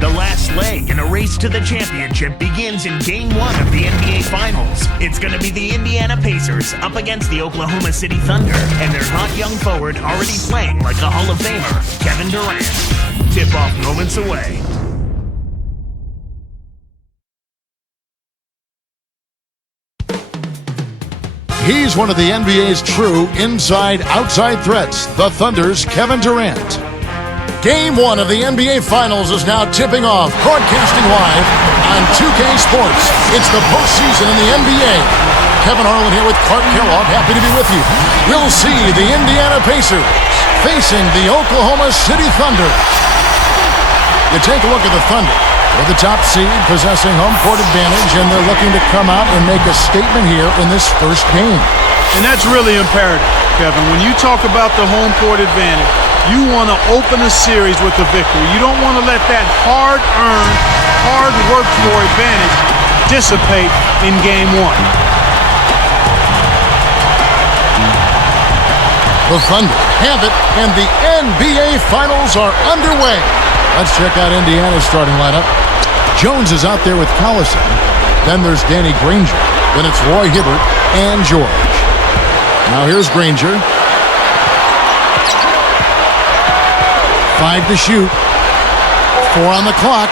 The last leg in a race to the championship begins in Game 1 of the NBA Finals. It's going to be the Indiana Pacers up against the Oklahoma City Thunder, and their hot young forward already playing like a Hall of Famer, Kevin Durant. Tip-off moments away. He's one of the NBA's true inside-outside threats, the Thunder's Kevin Durant. Game 1 of the NBA Finals is now tipping off, broadcasting live on 2K Sports. It's the postseason in the NBA. Kevin Harlan here with Clark Kellogg, happy to be with you. We'll see the Indiana Pacers facing the Oklahoma City Thunder. You take a look at the Thunder. They're the top seed, possessing home court advantage, and they're looking to come out and make a statement here in this first game. And that's really imperative, Kevin. When you talk about the home court advantage, you want to open a series with a victory. You don't want to let that hard-earned, hard-worked-for advantage dissipate in Game 1. The Thunder have it, and the NBA Finals are underway. Let's check out Indiana's starting lineup. Jones is out there with Collison. Then there's Danny Granger. Then it's Roy Hibbert and George. Now here's Granger. 5 to shoot. 4 on the clock.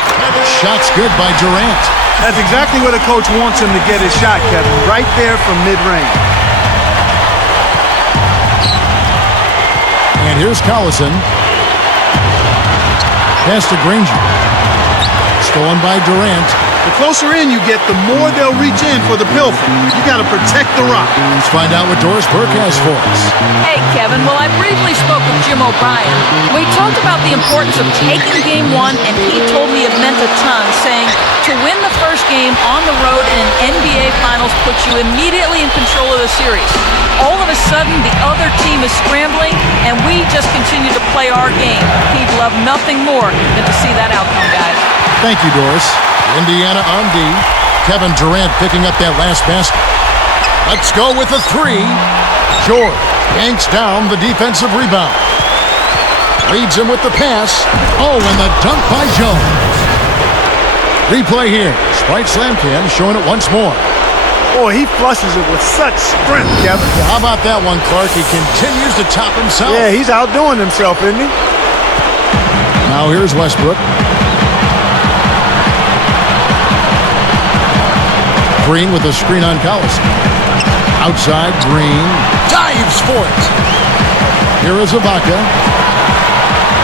Shot's good by Durant. That's exactly where the coach wants him to get his shot, Kevin. Right there from mid-range. And here's Collison. Pass to Granger. Stolen by Durant. The closer in you get, the more they'll reach in for the pilfer. You got to protect the rock. Let's find out what Doris Burke has for us. Hey, Kevin. Well, I briefly spoke with Jim O'Brien. We talked about the importance of taking Game 1, and he told me it meant a ton, saying to win the first game on the road in an NBA Finals puts you immediately in control of the series. All of a sudden, the other team is scrambling, and we just continue to play our game. He'd love nothing more than to see that outcome, guys. Thank you, Doris. Indiana on D. Kevin Durant picking up that last basket. Let's go with a 3. George yanks down the defensive rebound. Leads him with the pass. Oh, and the dunk by Jones. Replay here. Sprite Slam Cam showing it once more. Boy, he flushes it with such strength, Kevin. Yeah, how about that one, Clark? He continues to top himself. Yeah, he's outdoing himself, isn't he? Now here's Westbrook. Green with a screen on Collison. Outside, Green dives for it. Here is Ibaka.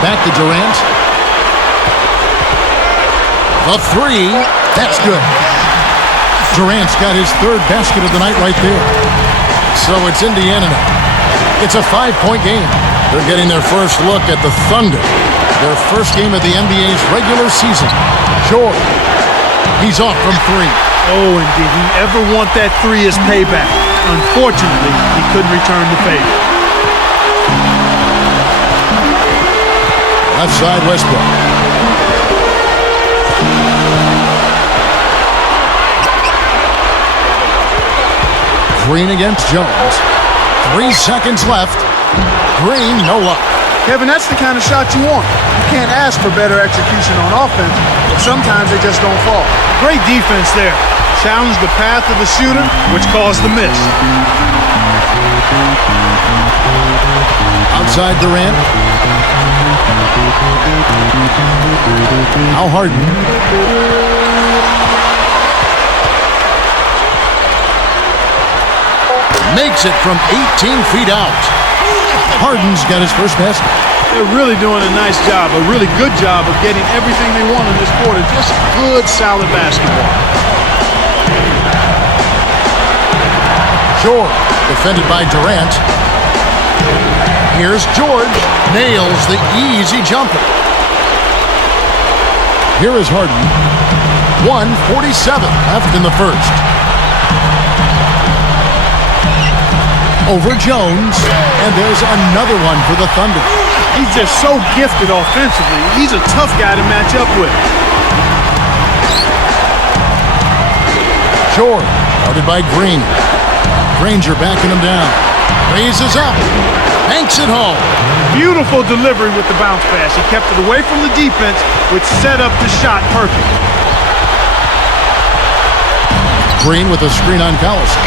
Back to Durant. The 3. That's good. Durant's got his 3rd basket of the night right there. So it's Indiana now. It's a 5-point game. They're getting their first look at the Thunder. Their first game of the NBA's regular season. George. He's off from 3. Oh, and did he ever want that 3 as payback? Unfortunately, he couldn't return the favor. Left side, Westbrook. Green against Jones. 3 seconds left. Green, no luck. Kevin, that's the kind of shot you want. You can't ask for better execution on offense, but sometimes they just don't fall. Great defense there. Challenged the path of the shooter, which caused the miss. Outside Durant. Now Harden. Makes it from 18 feet out. Harden's got his first basket. They're really doing a nice job, a really good job of getting everything they want in this quarter. Just good, solid basketball. George, defended by Durant. Here's George. Nails the easy jumper. Here is Harden. 1:47 left in the first. Over Jones, and there's another one for the Thunder. He's just so gifted offensively. He's a tough guy to match up with. George, guarded by Green. Granger backing him down. Raises up. Banks it home. Beautiful delivery with the bounce pass. He kept it away from the defense, which set up the shot perfect. Green with a screen on Collison.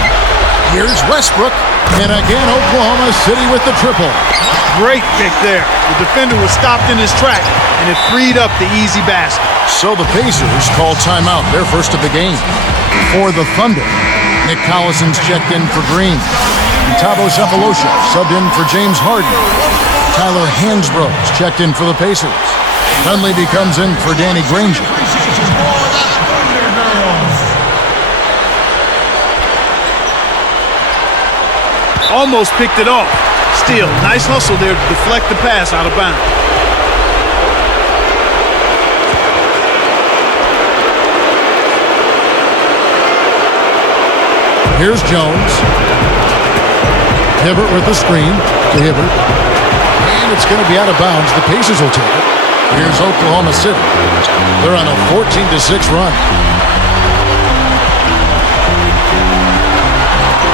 Here's Westbrook. And again, Oklahoma City with the triple. Great pick there. The defender was stopped in his track, and it freed up the easy basket. So the Pacers call timeout, their first of the game. For the Thunder, Nick Collison's checked in for Green. And Thabo Sefolosha subbed in for James Harden. Tyler Hansbrough's checked in for the Pacers. Dunleavy comes in for Danny Granger. Almost picked it off. Still, nice hustle there to deflect the pass out of bounds. Here's Jones. Hibbert with the screen to Hibbert. And it's going to be out of bounds. The Pacers will take it. Here's Oklahoma City. They're on a 14-6 run.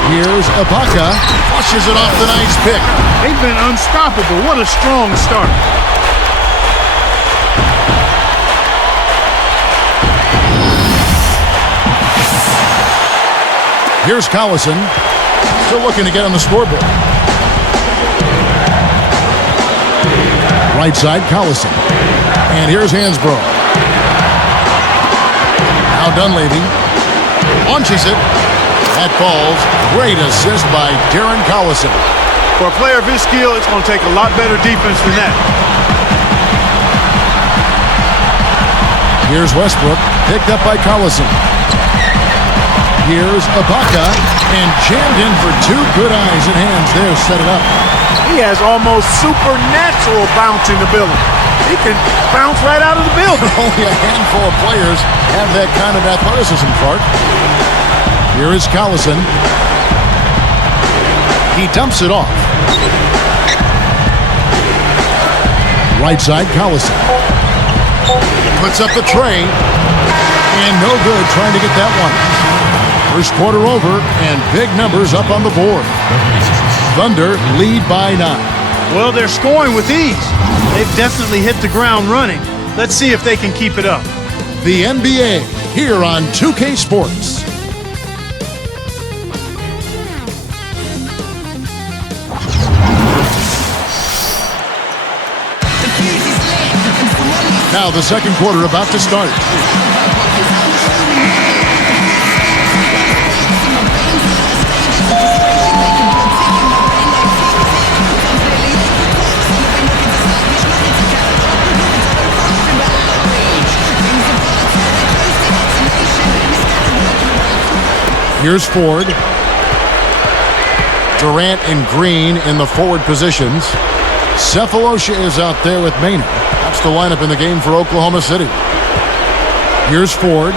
Here's Ibaka. Flushes it off the nice pick. They've been unstoppable. What a strong start. Here's Collison. Still looking to get on the scoreboard. Right side, Collison. And here's Hansbrough. Now Dunleavy. Launches it. That falls. Great assist by Darren Collison. For a player of his skill, it's going to take a lot better defense than that. Here's Westbrook. Picked up by Collison. Here's Ibaka. And jammed in for two. Good eyes and hands there. Set it up. He has almost supernatural bouncing ability. He can bounce right out of the building. Only a handful of players have that kind of athleticism, Clark. Here is Collison. He dumps it off. Right side, Collison. Puts up the tray. And no good trying to get that one. First quarter over, and big numbers up on the board. Thunder lead by 9. Well, they're scoring with ease. They've definitely hit the ground running. Let's see if they can keep it up. The NBA, here on 2K Sports. Now the second quarter about to start. Here's Ford. Durant and Green in the forward positions. Sefolosha is out there with Maynard. That's the lineup in the game for Oklahoma City. Here's Ford.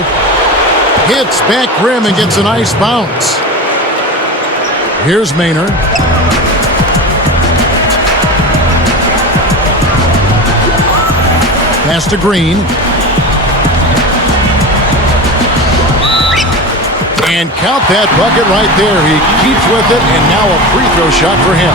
Hits back rim and gets a nice bounce. Here's Maynard. Pass to Green. And count that bucket right there. He keeps with it, and now a free throw shot for him.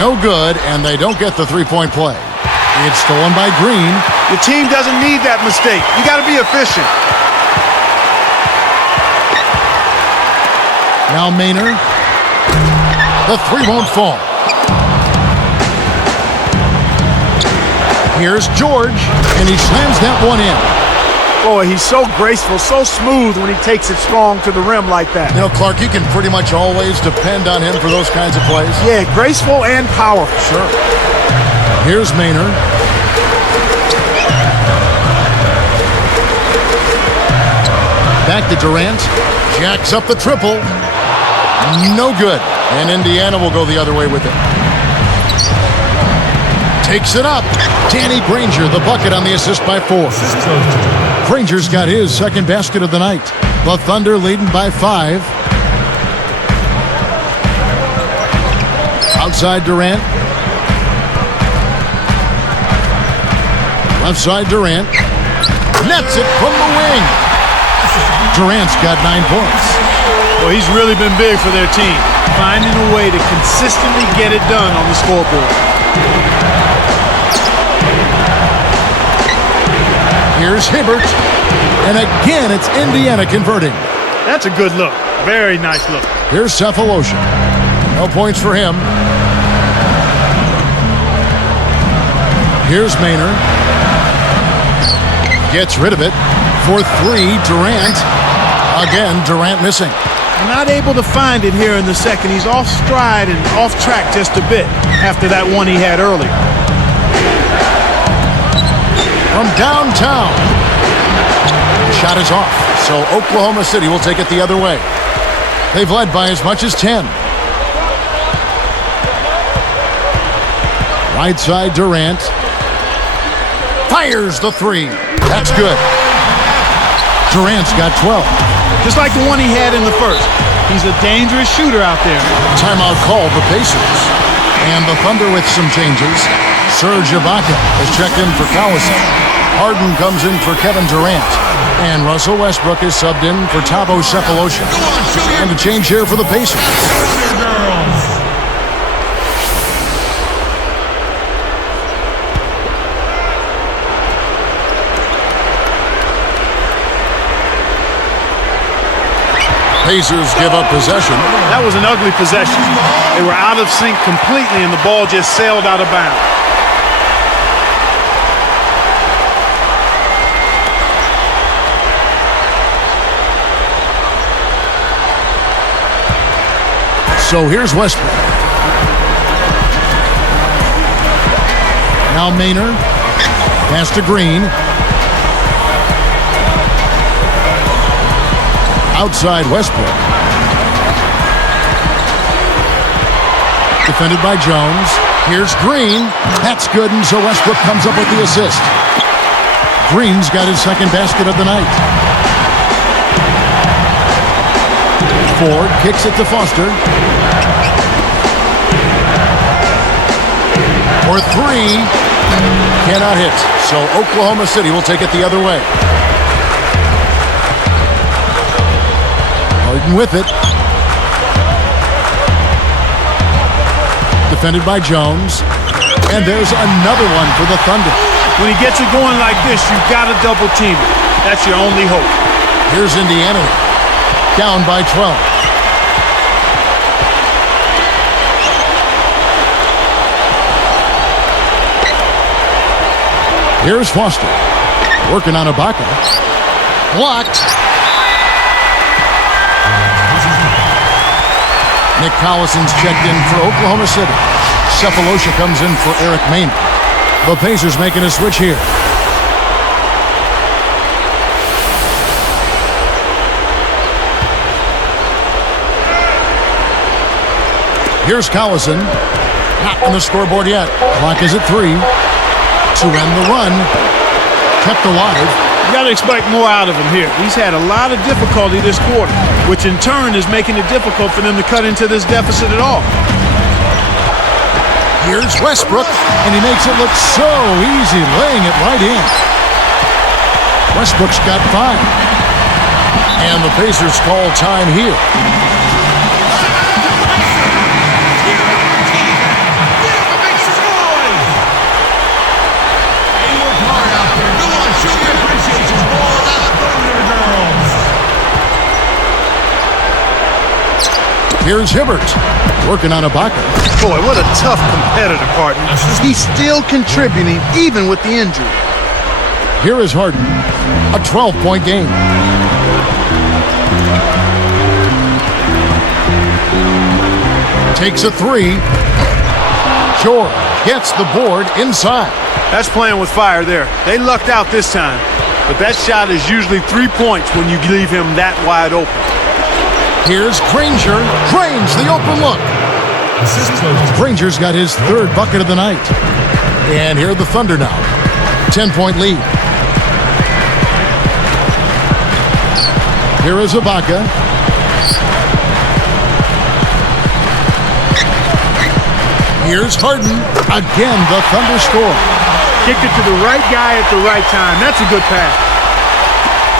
No good, and they don't get the three-point play. It's stolen by Green. The team doesn't need that mistake. You got to be efficient. Now Maynard. The three won't fall. Here's George, and he slams that one in. Boy, he's so graceful, so smooth when he takes it strong to the rim like that. You know, Clark, you can pretty much always depend on him for those kinds of plays. Yeah, graceful and powerful. Sure. Here's Maynard. Back to Durant. Jacks up the triple. No good. And Indiana will go the other way with it. Takes it up. Danny Granger, the bucket on the assist by 4. Granger's got his second basket of the night. The Thunder leading by 5. Outside Durant. Left side, Durant. Nets it from the wing. Durant's got 9 points. Well, he's really been big for their team, finding a way to consistently get it done on the scoreboard. Here's Hibbert. And again, it's Indiana converting. That's a good look. Very nice look. Here's Cephalosha. No points for him. Here's Maynard. Gets rid of it. For 3, Durant. Again, Durant missing. Not able to find it here in the second. He's off stride and off track just a bit after that one he had earlier. From downtown. The shot is off, so Oklahoma City will take it the other way. They've led by as much as 10. Right side, Durant. Fires the 3. That's good. Durant's got 12. Just like the one he had in the first. He's a dangerous shooter out there. Timeout called the Pacers. And the Thunder with some changes. Serge Ibaka has checked in for Collison. Harden comes in for Kevin Durant. And Russell Westbrook is subbed in for Thabo Cephalosha. And a change here for the Pacers. Pacers give up possession. That was an ugly possession. They were out of sync completely, and the ball just sailed out of bounds. So here's Westbrook. Now Maynard. Pass to Green. Outside Westbrook. Defended by Jones. Here's Green. That's good, and so Westbrook comes up with the assist. Green's got his second basket of the night. Ford kicks it to Foster. For 3. Cannot hit. So Oklahoma City will take it the other way. Harden with it. Defended by Jones. And there's another one for the Thunder. When he gets it going like this, you've got to double team it. That's your only hope. Here's Indiana. Down by 12. Here's Foster. Working on Ibaka. Blocked. Nick Collison's checked in for Oklahoma City. Cephalosha comes in for Eric Maynard. The Pacers making a switch here. Here's Collison. Not on the scoreboard yet. Clock is at 3. To end the run. Kept alive. You got to expect more out of him here. He's had a lot of difficulty this quarter, which in turn is making it difficult for them to cut into this deficit at all. Here's Westbrook, and he makes it look so easy, laying it right in. Westbrook's got 5. And the Pacers call time here. Here's Hibbert, working on Ibaka. Boy, what a tough competitor, partner. He's still contributing, even with the injury. Here is Harden, a 12-point game. Takes a 3. George gets the board inside. That's playing with fire there. They lucked out this time, but that shot is usually 3 points when you leave him that wide open. Here's Granger. Drains the open look. Granger's got his 3rd bucket of the night. And here are the Thunder now. 10-point lead. Here is Ibaka. Here's Harden. Again, the Thunder score. Kicked it to the right guy at the right time. That's a good pass.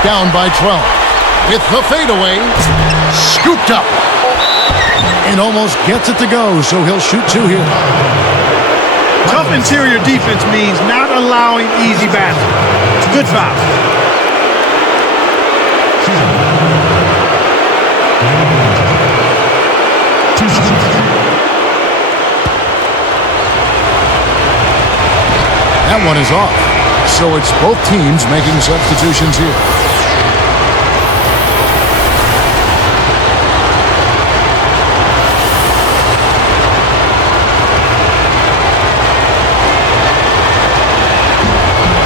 Down by 12. With the fadeaway, scooped up. And almost gets it to go, so he'll shoot two here. Tough interior defense means not allowing easy baskets. It's a good foul. That one is off. So it's both teams making substitutions here.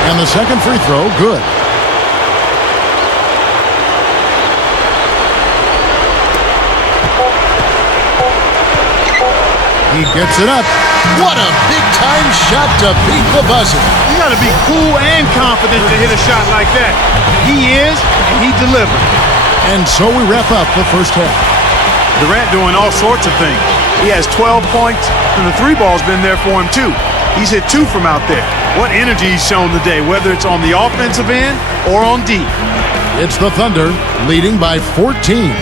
And the second free throw, good. He gets it up. What a big-time shot to beat the buzzer. You got to be cool and confident to hit a shot like that. He is, and he delivered. And so we wrap up the first half. Durant doing all sorts of things. He has 12 points, and the three ball's been there for him, too. He's hit 2 from out there. What energy he's shown today, whether it's on the offensive end or on D. It's the Thunder leading by 14.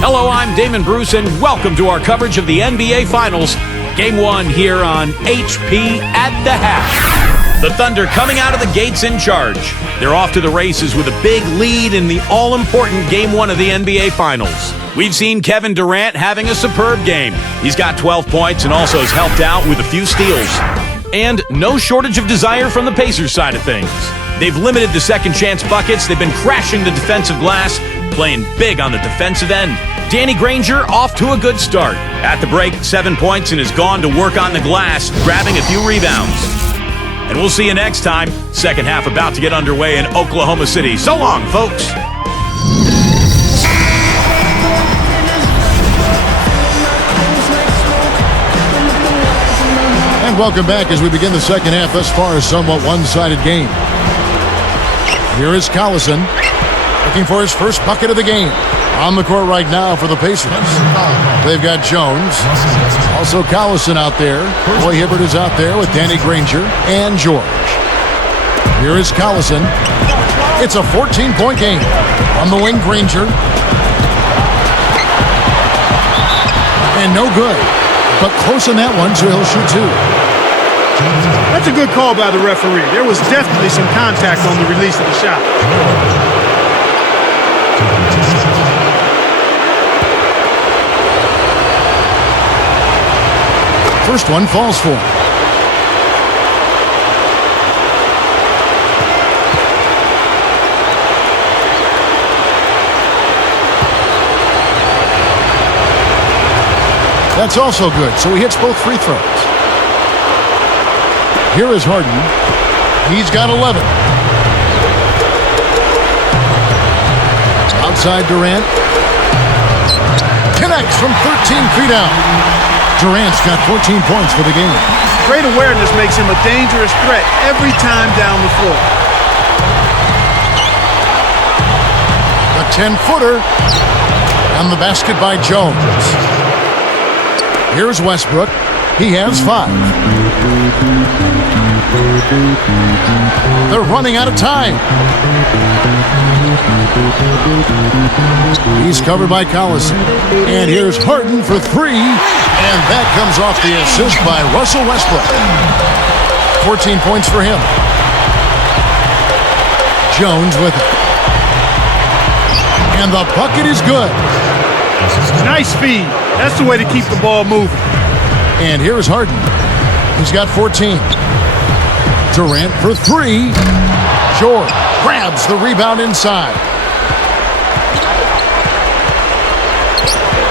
Hello, I'm Damon Bruce, and welcome to our coverage of the NBA Finals. Game 1 here on HP at the half. The Thunder coming out of the gates in charge. They're off to the races with a big lead in the all-important Game 1 of the NBA Finals. We've seen Kevin Durant having a superb game. He's got 12 points and also has helped out with a few steals. And no shortage of desire from the Pacers side of things. They've limited the second chance buckets. They've been crashing the defensive glass, playing big on the defensive end. Danny Granger off to a good start. At the break, 7 points and has gone to work on the glass, grabbing a few rebounds. And we'll see you next time. Second half about to get underway in Oklahoma City. So long, folks. And welcome back as we begin the second half. Thus far, a somewhat one-sided game. Here is Collison looking for his first bucket of the game. On the court right now for the Pacers. They've got Jones. Also Collison out there. Roy Hibbert is out there with Danny Granger and George. Here is Collison. It's a 14-point game. On the wing, Granger. And no good. But close in that one, so he'll shoot two. That's a good call by the referee. There was definitely some contact on the release of the shot. First one falls for him. That's also good, so he hits both free throws. Here is Harden. He's got 11. Outside Durant. Connects from 13 feet out. Durant's got 14 points for the game. Great awareness makes him a dangerous threat every time down the floor. A 10-footer. And the basket by Jones. Here's Westbrook. He has 5. They're running out of time. He's covered by Collison. And here's Harden for 3. And that comes off the assist by Russell Westbrook. 14 points for him. Jones with it. And the bucket is good. Nice speed. That's the way to keep the ball moving. And here's Harden. He's got 14. Durant for 3. George grabs the rebound inside.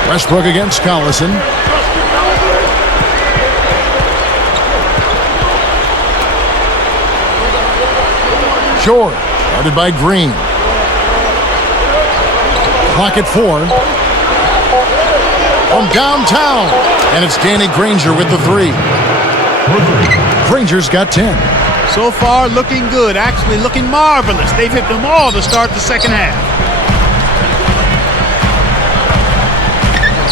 Westbrook against Collison. George, guarded by Green. Clock at 4. From downtown. And it's Danny Granger with the 3. Granger's got 10. So far, looking good. Actually, looking marvelous. They've hit them all to start the second half.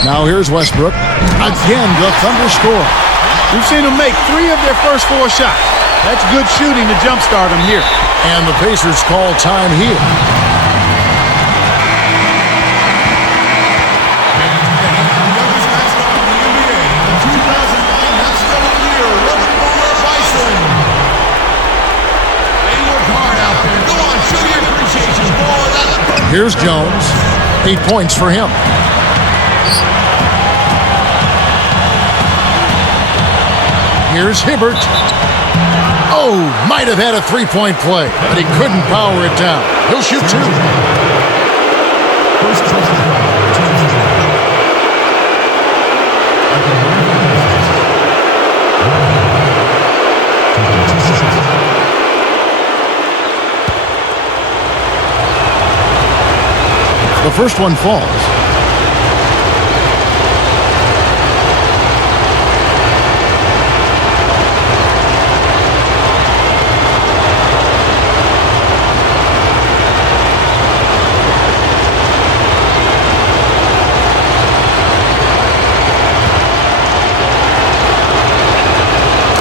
Now here's Westbrook. Again, the Thunder score. We've seen them make 3 of their first 4 shots. That's good shooting to jumpstart them here. And the Pacers call time here. Here's Jones. 8 points for him. Here's Hibbert. Oh, might have had a three-point play, but he couldn't power it down. He'll shoot 2. The first one falls.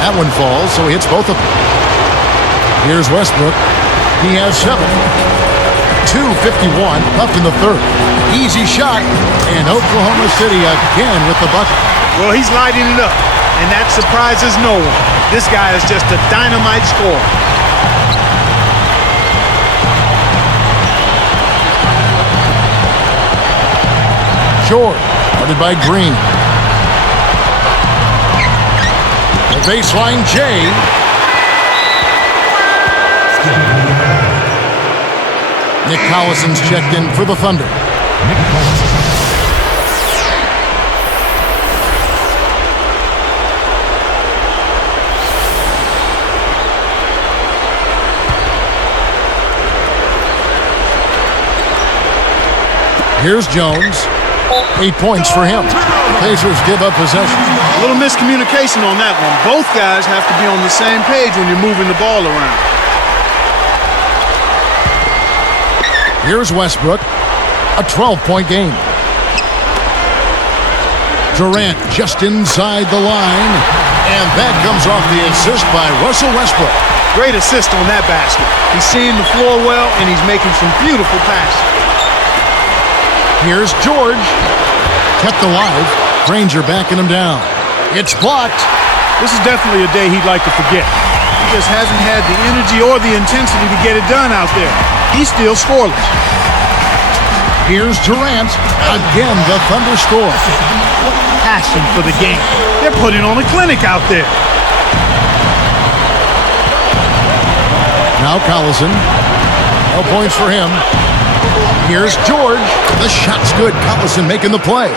That one falls, so he hits both of them. Here's Westbrook. He has 7. 2:51 left in the third. Easy shot, and Oklahoma City again with the bucket. Well, he's lighting it up, and that surprises no one. This guy is just a dynamite scorer. Short, guarded by Green. The baseline, Jay. Nick Collison's checked in for the Thunder. Here's Jones. 8 points for him. Pacers give up possession. A little miscommunication on that one. Both guys have to be on the same page when you're moving the ball around. Here's Westbrook, a 12-point game. Durant just inside the line, and that comes off the assist by Russell Westbrook. Great assist on that basket. He's seeing the floor well, and he's making some beautiful passes. Here's George, kept alive. Granger backing him down. It's blocked. This is definitely a day he'd like to forget. He just hasn't had the energy or the intensity to get it done out there. He's still scoreless. Here's Durant. Again, the Thunder score. Passion for the game. They're putting on a clinic out there. Now Collison. No points for him. Here's George. The shot's good. Collison making the play.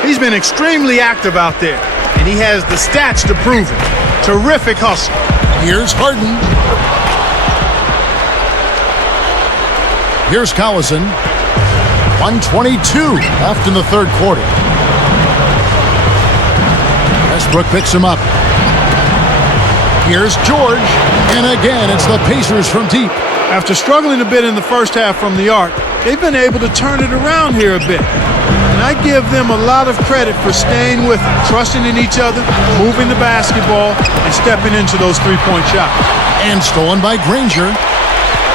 He's been extremely active out there, and he has the stats to prove it. Terrific hustle. Here's Harden. Here's Collison. 1:22 left in the third quarter. Westbrook picks him up. Here's George. And again, it's the Pacers from deep. After struggling a bit in the first half from the arc, they've been able to turn it around here a bit. And I give them a lot of credit for staying with it, trusting in each other, moving the basketball, and stepping into those three-point shots. And stolen by Granger.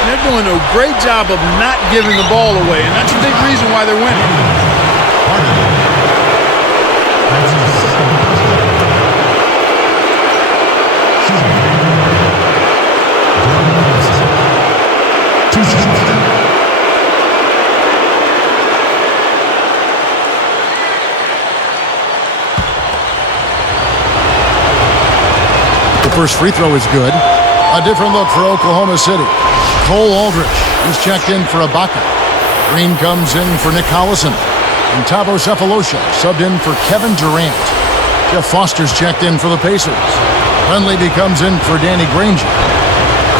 They're doing a great job of not giving the ball away, and that's a big reason why they're winning. The first free throw is good. A different look for Oklahoma City. Cole Aldrich is checked in for Ibaka. Green comes in for Nick Collison. And Thabo Sefolosha subbed in for Kevin Durant. Jeff Foster's checked in for the Pacers. Dunleavy comes in for Danny Granger.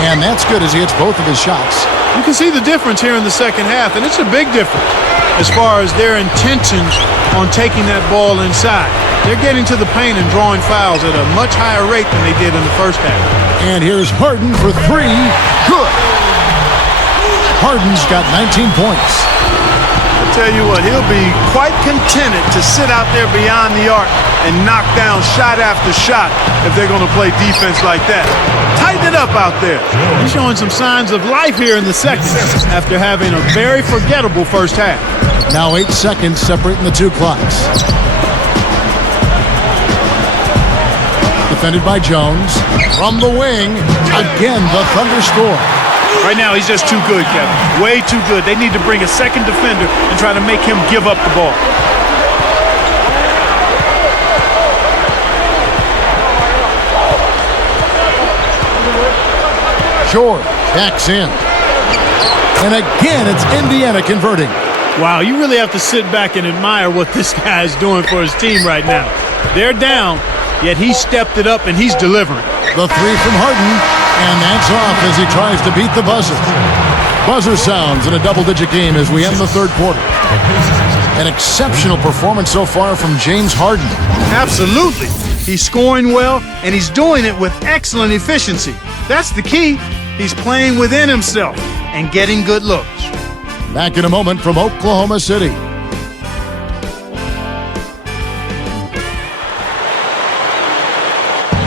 And that's good as he hits both of his shots. You can see the difference here in the second half, and it's a big difference as far as their intentions on taking that ball inside. They're getting to the paint and drawing fouls at a much higher rate than they did in the first half. And here's Harden for three. Good. Harden's got 19 points. The Tell you what, he'll be quite contented to sit out there beyond the arc and knock down shot after shot if they're going to play defense like that. Tighten it up out there. He's showing some signs of life here in the second after having a very forgettable first half. Now 8 seconds separating the two clocks. Defended by Jones. From the wing, again the Thunder score. Right now, he's just too good, Kevin. Way too good. They need to bring a second defender and try to make him give up the ball. George backs in. And again, it's Indiana converting. Wow, you really have to sit back and admire what this guy is doing for his team right now. They're down, yet he stepped it up and he's delivering. The three from Harden, and that's off as he tries to beat the buzzer. Buzzer sounds in a double-digit game as we end the third quarter. An exceptional performance so far from James Harden. Absolutely. He's scoring well, and he's doing it with excellent efficiency. That's the key. He's playing within himself and getting good looks. Back in a moment from Oklahoma City.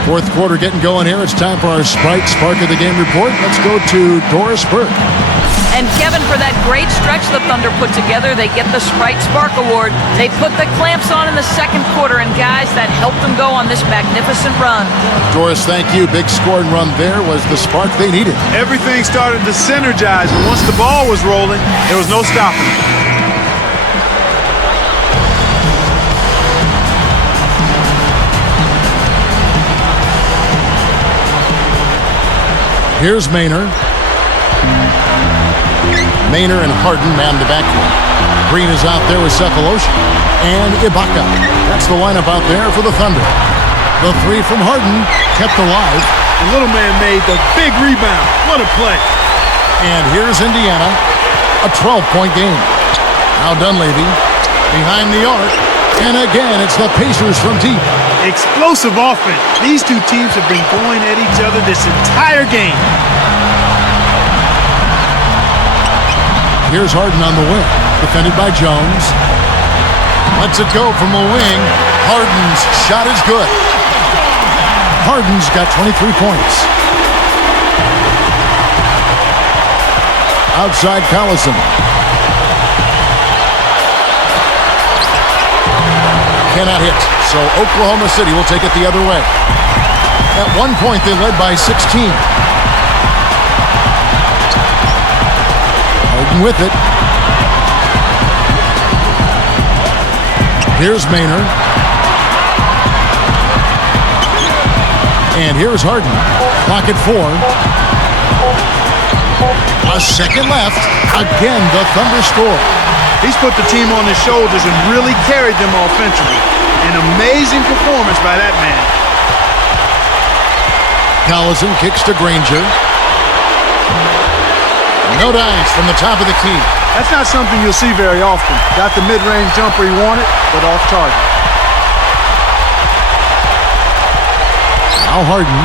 Fourth quarter getting going here. It's time for our Sprite Spark of the Game report. Let's go to Doris Burke. And Kevin, for that great stretch the Thunder put together, they get the Sprite Spark Award. They put the clamps on in the second quarter, and guys, that helped them go on this magnificent run. Doris, thank you. Big scoring run there was the spark they needed. Everything started to synergize, and once the ball was rolling, there was no stopping it. Here's Maynard. Maynard and Harden man the backcourt. Green is out there with Sefolosha. And Ibaka. That's the lineup out there for the Thunder. The three from Harden kept alive. The little man made the big rebound. What a play. And here's Indiana. A 12-point game. Now Dunleavy behind the arc. And again, it's the Pacers from deep. Explosive offense. These two teams have been going at each other this entire game. Here's Harden on the wing, defended by Jones. Lets it go from the wing. Harden's shot is good. Harden's got 23 points. Outside Collison. Cannot hit, so Oklahoma City will take it the other way. At one point, they led by 16. Harden with it. Here's Maynard. And here's Harden. Clock at 4. A second left. Again, the Thunder score. He's put the team on his shoulders and really carried them offensively. An amazing performance by that man. Collison kicks to Granger. No dice from the top of the key. That's not something you'll see very often. Got the mid-range jumper he wanted, but off target. Now Harden.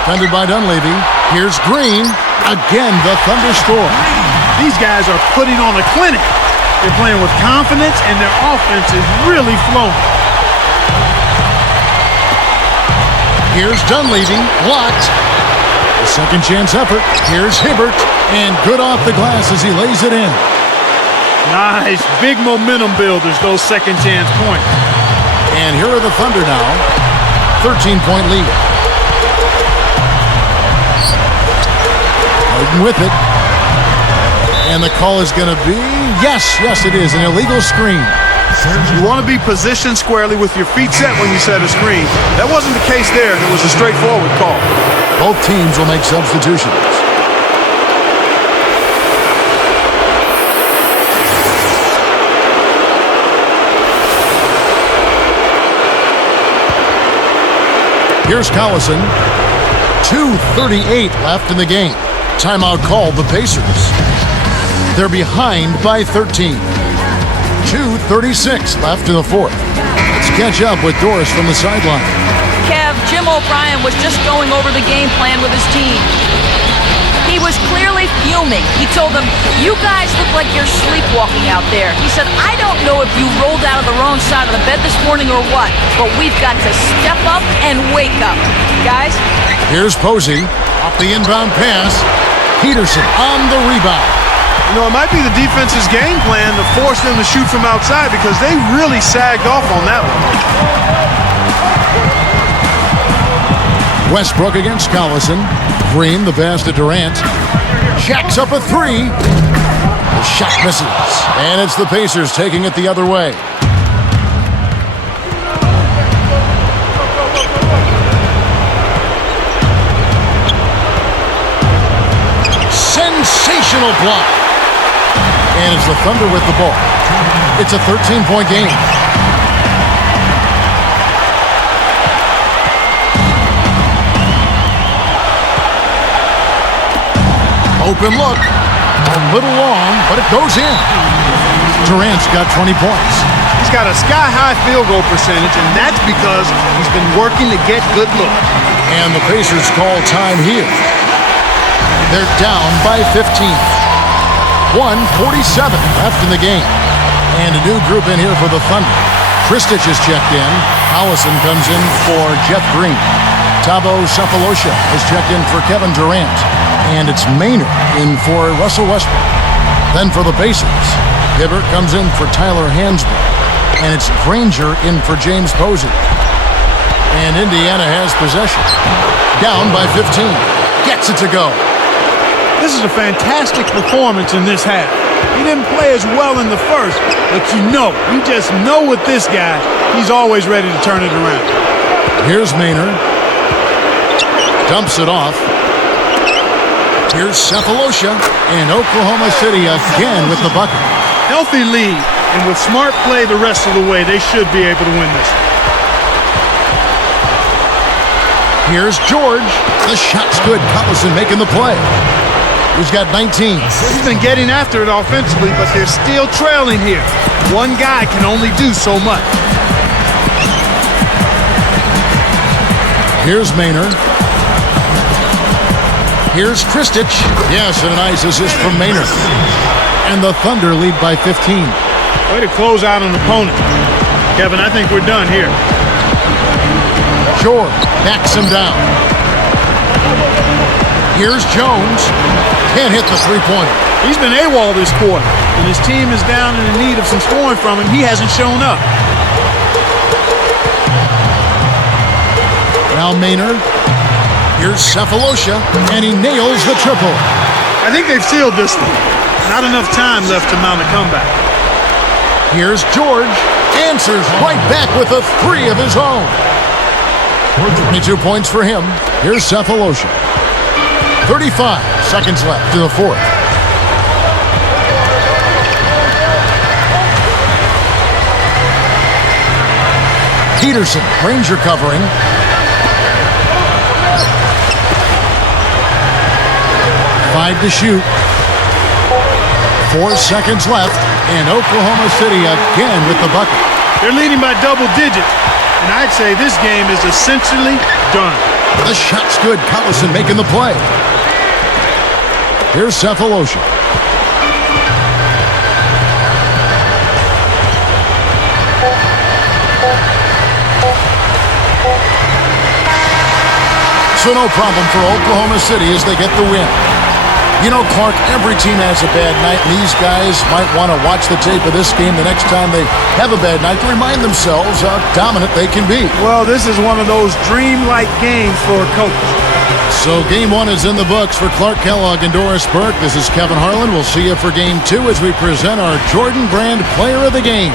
Defended by Dunleavy. Here's Green. Again, the Thunder score. These guys are putting on a clinic. They're playing with confidence, and their offense is really flowing. Here's Dunleavy. Blocked. A second chance effort. Here's Hibbert. And good off the glass as he lays it in. Nice. Big momentum builders, those second chance points. And here are the Thunder now. 13-point lead. Harden with it. And the call is going to be, yes, it is, an illegal screen. You want to be positioned squarely with your feet set when you set a screen. That wasn't the case there, and it was a straightforward call. Both teams will make substitutions. Here's Collison. 2:38 left in the game. Timeout called the Pacers. They're behind by 13. 2:36 left in the fourth. Let's catch up with Doris from the sideline. Kev, Jim O'Brien was just going over the game plan with his team. He was clearly very fuming. He told them, "You guys look like you're sleepwalking out there." He said, "I don't know if you rolled out of the wrong side of the bed this morning or what, but we've got to step up and wake up. Guys?" Here's Posey off the inbound pass. Peterson on the rebound. You know, it might be the defense's game plan to force them to shoot from outside because they really sagged off on that one. Westbrook against Collison. Green, the pass to Durant. Jacks up a three. The shot misses. And it's the Pacers taking it the other way. Sensational block. And it's the Thunder with the ball. It's a 13-point game. Open look. A little long, but it goes in. Durant's got 20 points. He's got a sky-high field goal percentage, and that's because he's been working to get good looks. And the Pacers call time here. They're down by 15. 1:47 left in the game. And a new group in here for the Thunder. Kristich is checked in. Allison comes in for Jeff Green. Thabo Sefolosha is checked in for Kevin Durant. And it's Maynard in for Russell Westbrook. Then for the Pacers, Hibbert comes in for Tyler Hansbrough. And it's Granger in for James Posey. And Indiana has possession. Down by 15. Gets it to go. This is a fantastic performance in this half. He didn't play as well in the first, but you just know with this guy, he's always ready to turn it around. Here's Maynard. Dumps it off. Here's Sefolosha, and Oklahoma City again with the bucket. Healthy lead, and with smart play the rest of the way, they should be able to win this. Here's George. The shot's good. Collison making the play. He's got 19. He's been getting after it offensively, but they're still trailing here. One guy can only do so much. Here's Maynard. Here's Kristich. Yes, and a nice assist from Maynard. And the Thunder lead by 15. Way to close out an opponent. Kevin, I think we're done here. George backs him down. Here's Jones. Can't hit the three-pointer. He's been AWOL this quarter. When his team is down and in need of some scoring from him, he hasn't shown up. Now Maynard. Here's Sefolosha, and he nails the triple. I think they've sealed this one. Not enough time left to mount a comeback. Here's George. Answers right back with a three of his own. 22 points for him. Here's Sefolosha. 35 seconds left to the fourth. Peterson, Granger covering. Five to shoot. 4 seconds left, and Oklahoma City again with the bucket. They're leading by double digits, and I'd say this game is essentially done. The shot's good. Collison making the play. Here's Sefolosha. So no problem for Oklahoma City as they get the win. You know, Clark, every team has a bad night, and these guys might want to watch the tape of this game the next time they have a bad night to remind themselves how dominant they can be. Well, this is one of those dream-like games for a coach. So game one is in the books for Clark Kellogg and Doris Burke. This is Kevin Harlan. We'll see you for game two as we present our Jordan Brand Player of the Game.